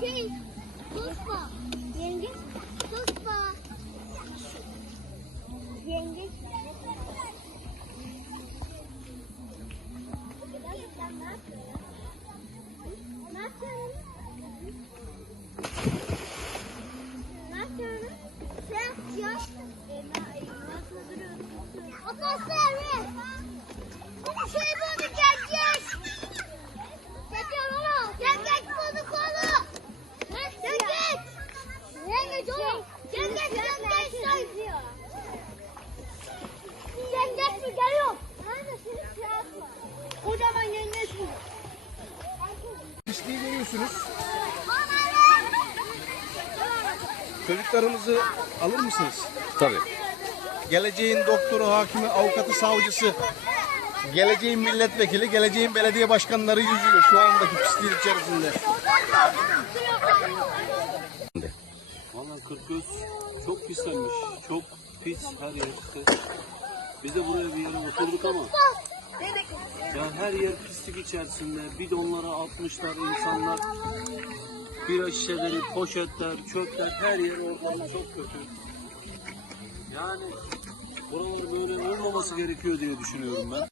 Şey, susma. Yengeç, susma. Yengeç. Ne Pisliği görüyorsunuz. Çocuklarımızı alır mısınız? Tabii. Geleceğin doktoru, hakimi, avukatı, savcısı, geleceğin milletvekili, geleceğin belediye başkanları yüzüyor şu andaki pisliğin içerisinde. Valla Kırkgöz çok pislenmiş. Çok pis her yer. Biz de buraya bir yere oturduk ama ya her yer pislik içerisinde. Bidonlara atmışlar insanlar. Bira şişeleri, poşetler, çöpler her yer ortalık çok kötü. Yani buralar böyle olmaması gerekiyor diye düşünüyorum ben.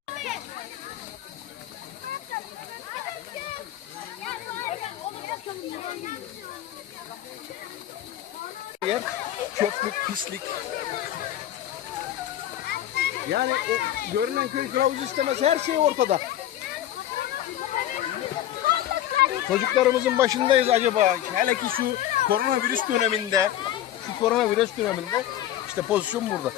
Yer çöplük, pislik. Yani o görünen köy kılavuzu istemez her şey ortada. Çocuklarımızın başındayız acaba. Hele ki şu koronavirüs döneminde, şu koronavirüs döneminde işte pozisyon burada.